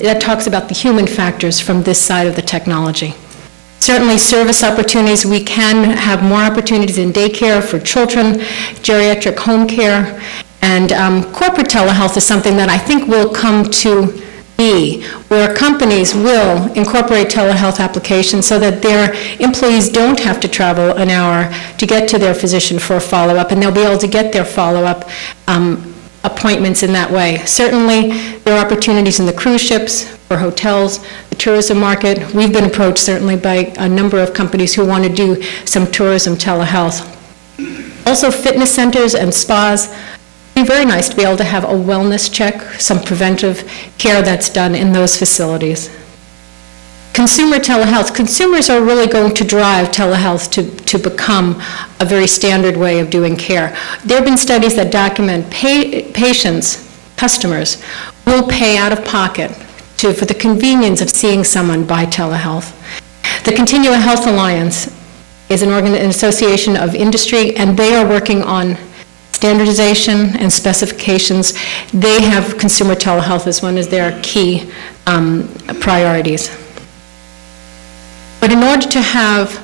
that talks about the human factors from this side of the technology. Certainly service opportunities, we can have more opportunities in daycare for children, geriatric home care, and corporate telehealth is something that I think will come to be, where companies will incorporate telehealth applications so that their employees don't have to travel an hour to get to their physician for a follow-up, and they'll be able to get their follow-up appointments in that way. Certainly, there are opportunities in the cruise ships, for hotels, the tourism market. We've been approached certainly by a number of companies who want to do some tourism telehealth. Also, fitness centers and spas. It'd be very nice to be able to have a wellness check, some preventive care that's done in those facilities. Consumer telehealth. Consumers are really going to drive telehealth to become a very standard way of doing care. There have been studies that document patients, customers, will pay out of pocket for the convenience of seeing someone by telehealth. The Continua Health Alliance is an association of industry, and they are working on standardization and specifications. They have consumer telehealth as one of their key priorities. But in order to have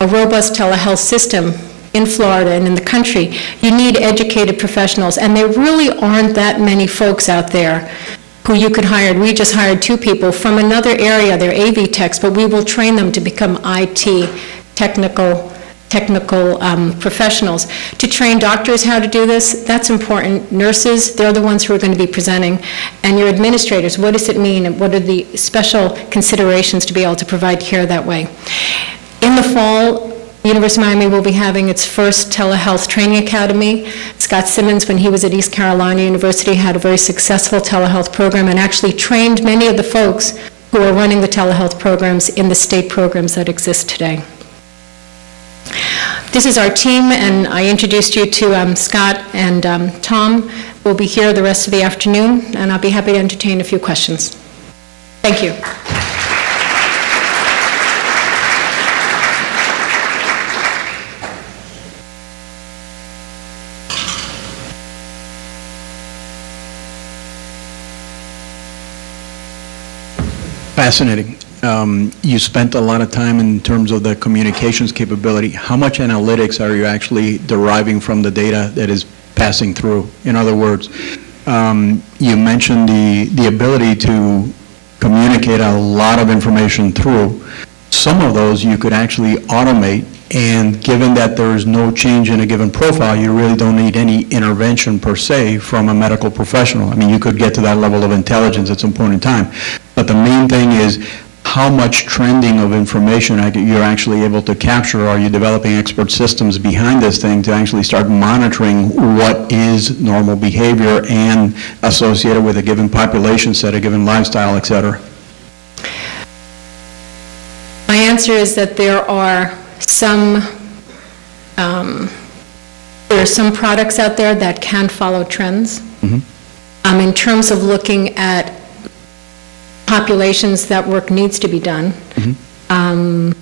a robust telehealth system in Florida and in the country, you need educated professionals, and there really aren't that many folks out there who you could hire. We just hired 2 people from another area. They're AV techs, but we will train them to become IT technical professionals. To train doctors how to do this, that's important. Nurses, they're the ones who are going to be presenting. And your administrators, what does it mean, and what are the special considerations to be able to provide care that way? In the fall, the University of Miami will be having its first telehealth training academy. Scott Simmons, when he was at East Carolina University, had a very successful telehealth program and actually trained many of the folks who are running the telehealth programs in the state programs that exist today. This is our team, and I introduced you to Scott and Tom. We'll be here the rest of the afternoon, and I'll be happy to entertain a few questions. Thank you. Fascinating. You spent a lot of time in terms of the communications capability. How much analytics are you actually deriving from the data that is passing through? In other words, you mentioned the ability to communicate a lot of information through. Some of those you could actually automate, and given that there is no change in a given profile, you really don't need any intervention per se from a medical professional. I mean, you could get to that level of intelligence at some point in time. But the main thing is how much trending of information you're actually able to capture. Are you developing expert systems behind this thing to actually start monitoring what is normal behavior and associated with a given population set, a given lifestyle, et cetera? My answer is that there are some products out there that can follow trends. Mm-hmm. In terms of looking at populations, that work needs to be done. Mm-hmm.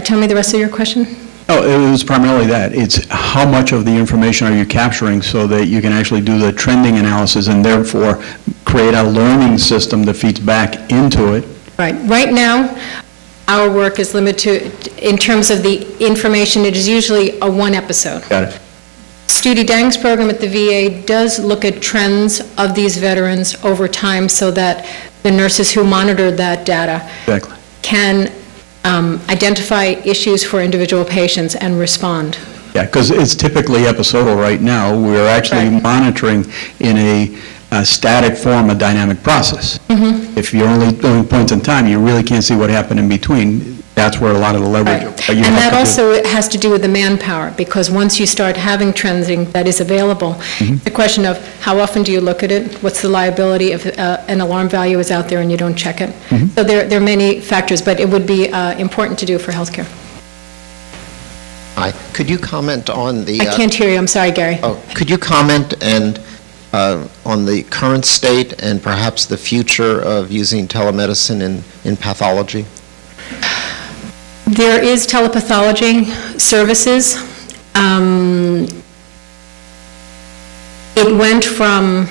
Tell me the rest of your question. Oh, it was primarily that. It's how much of the information are you capturing so that you can actually do the trending analysis and therefore create a learning system that feeds back into it. Right. Right now, our work is limited to, in terms of the information, it is usually a 1 episode. Got it. Studi Dang's program at the VA does look at trends of these veterans over time so that the nurses who monitor that data exactly. can identify issues for individual patients and respond. Yeah, because it's typically episodal right now. We're actually right. monitoring in a static form a dynamic process. Mm-hmm. If you're only doing points in time, you really can't see what happened in between. That's where a lot of the leverage. Right. And that also has to do with the manpower, because once you start having trending that is available, mm-hmm. the question of how often do you look at it, what's the liability if an alarm value is out there and you don't check it. Mm-hmm. So there are many factors, but it would be important to do for healthcare. Hi. Could you comment on the... I can't hear you. I'm sorry, Gary. Oh, could you comment on the current state and perhaps the future of using telemedicine in pathology? There is telepathology services. It went from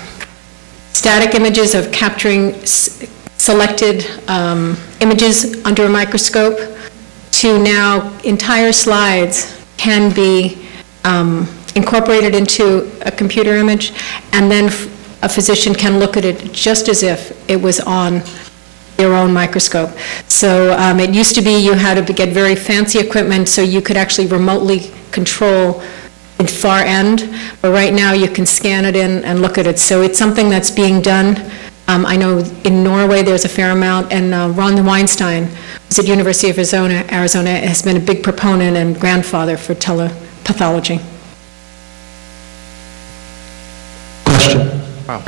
static images of capturing selected images under a microscope to now entire slides can be incorporated into a computer image, and then a physician can look at it just as if it was on their own microscope. So it used to be you had to get very fancy equipment so you could actually remotely control the far end, but right now you can scan it in and look at it. So it's something that's being done. I know in Norway there's a fair amount, and Ron Weinstein, who's at University of Arizona, has been a big proponent and grandfather for telepathology. Question. Wow.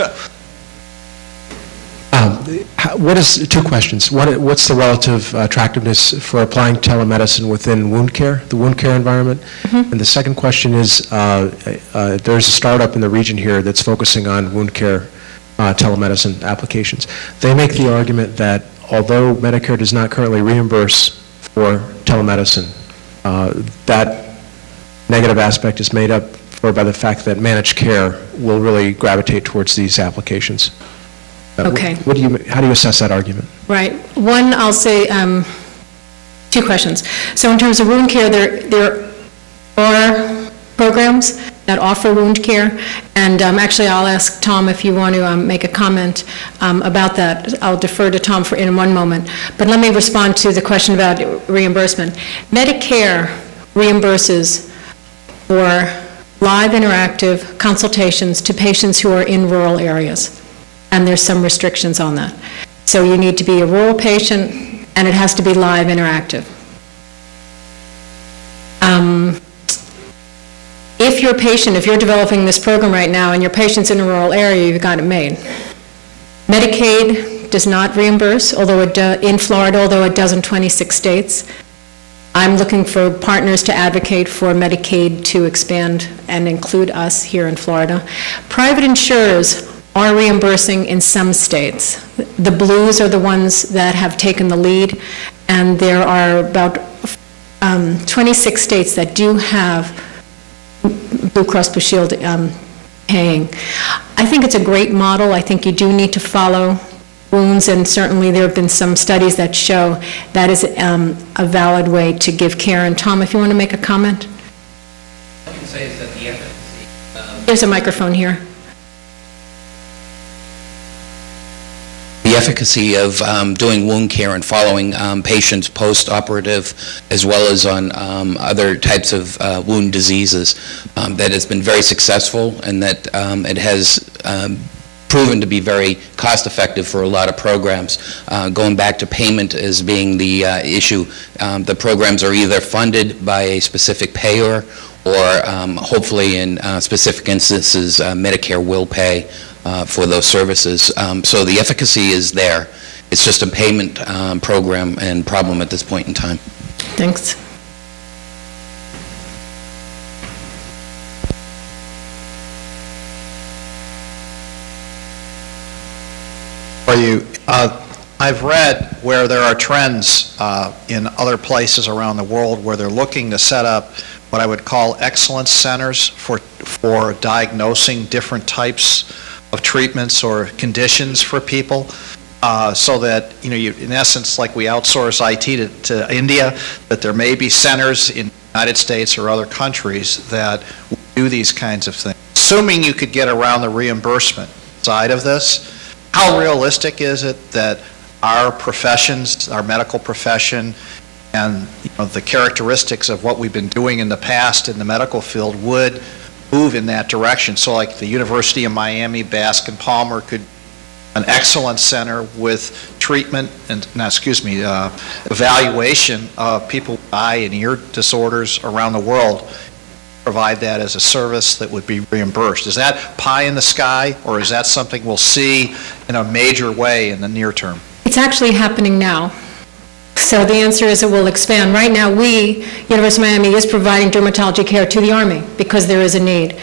Two questions. What's the relative attractiveness for applying telemedicine within wound care, the wound care environment? Mm-hmm. And the second question is, there's a startup in the region here that's focusing on wound care telemedicine applications. They make the argument that although Medicare does not currently reimburse for telemedicine, that negative aspect is made up for by the fact that managed care will really gravitate towards these applications. Okay. How do you assess that argument? Right. One, I'll say two questions. So in terms of wound care, there are programs that offer wound care, and actually I'll ask Tom if you want to make a comment about that. I'll defer to Tom in one moment. But let me respond to the question about reimbursement. Medicare reimburses for live interactive consultations to patients who are in rural areas. And there's some restrictions on that. So you need to be a rural patient, and it has to be live interactive. If you're developing this program right now and your patient's in a rural area, you've got it made. Medicaid does not reimburse, although in Florida, although it does in 26 states. I'm looking for partners to advocate for Medicaid to expand and include us here in Florida. Private insurers are reimbursing in some states. The blues are the ones that have taken the lead, and there are about 26 states that do have Blue Cross Blue Shield paying. I think it's a great model. I think you do need to follow wounds, and certainly there have been some studies that show that is a valid way to give care. And Tom, if you want to make a comment. What I can say is that the efficacy... There's a microphone here. The efficacy of doing wound care and following patients post-operative, as well as on other types of wound diseases, that has been very successful, and that it has proven to be very cost-effective for a lot of programs. Going back to payment as being the issue, the programs are either funded by a specific payer, or hopefully in specific instances, Medicare will pay for those services. So the efficacy is there. It's just a payment program and problem at this point in time. Thanks. I've read where there are trends in other places around the world where they're looking to set up what I would call excellence centers for diagnosing different types of treatments or conditions for people, so that, in essence, like we outsource IT to India, that there may be centers in the United States or other countries that do these kinds of things. Assuming you could get around the reimbursement side of this, how realistic is it that our professions, our medical profession, and the characteristics of what we've been doing in the past in the medical field would move in that direction? So like the University of Miami, Baskin Palmer could an excellence center with treatment and, evaluation of people with eye and ear disorders around the world, provide that as a service that would be reimbursed. Is that pie in the sky, or is that something we'll see in a major way in the near term? It's actually happening now. So the answer is it will expand. Right now, University of Miami is providing dermatology care to the Army because there is a need.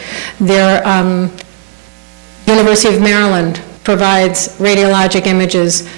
University of Maryland provides radiologic images